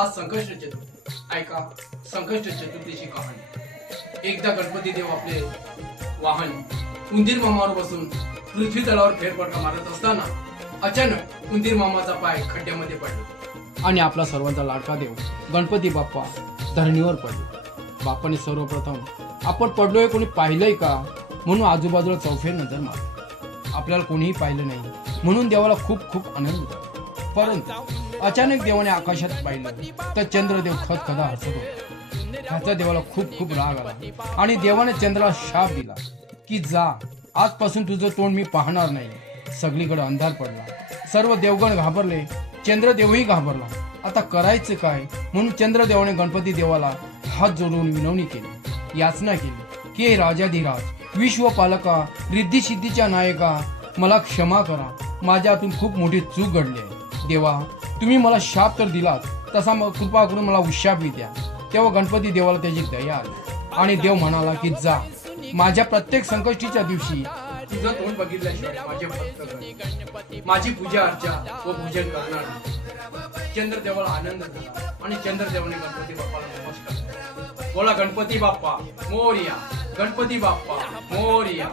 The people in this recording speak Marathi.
आज संकष्ट चतुर्थी. ऐका संकष्ट चतुर्थीची कहाणी. एकदा गणपती देव आपले वाहन उंदीर मामावर बसून पृथ्वी तलावर फेरफटका मारत असताना अचानक उंदीर मामाचा पाय खड्ड्यामध्ये पडला आणि आपला सर्वांचा लाडका देव गणपती बाप्पा धरणीवर पडले. बाप्पाने सर्वप्रथम आपण पडलोय कोणी पाहिलंय का म्हणून आजूबाजूला चौफेर नजर मारली. आपल्याला कोणीही पाहिलं नाही म्हणून देवाला खूप खूप आनंद झाला. परंतु अचानक देवाने आकाशात पाहिलं तर चंद्रदेव खदखदा हसत होता. ह्याचा देवाला खूप खूप राग आला आणि देवाने चंद्राला शाप दिला की जा, आजपासून तुझं तोंड मी पाहणार नाही. सगळीकडे अंधार पडला. सर्व देवगण घाबरले. चंद्रदेवही घाबरला. आता करायचं काय म्हणून चंद्रदेवाने गणपती देवाला हात जोडून विनवणी केली, याचना केली की हे राजाधिराज, विश्वपालका, रिद्धी सिद्धीच्या नायका, मला क्षमा करा. माझ्या हातून खूप मोठी चूक घडली आहे. देवा, तुम्ही मला शाप तर दिलात, तसा कृपा करून मला उशापही द्या. तेव्हा गणपती देवाला त्याची दया आली आणि देव म्हणाला की जा, माझ्या प्रत्येक संकष्टीच्या दिवशी तुझं तोंड बघितल्याशिवाय माझे भक्त कर. माझी पूजा अर्चा व पूजन करणार नाही. चंद्रदेवाला आनंद झाला आणि चंद्रदेवाने गणपती बाप्पाला नमस्कार केला. बोला गणपती बाप्पा मोरया, गणपती बाप्पा मोरया.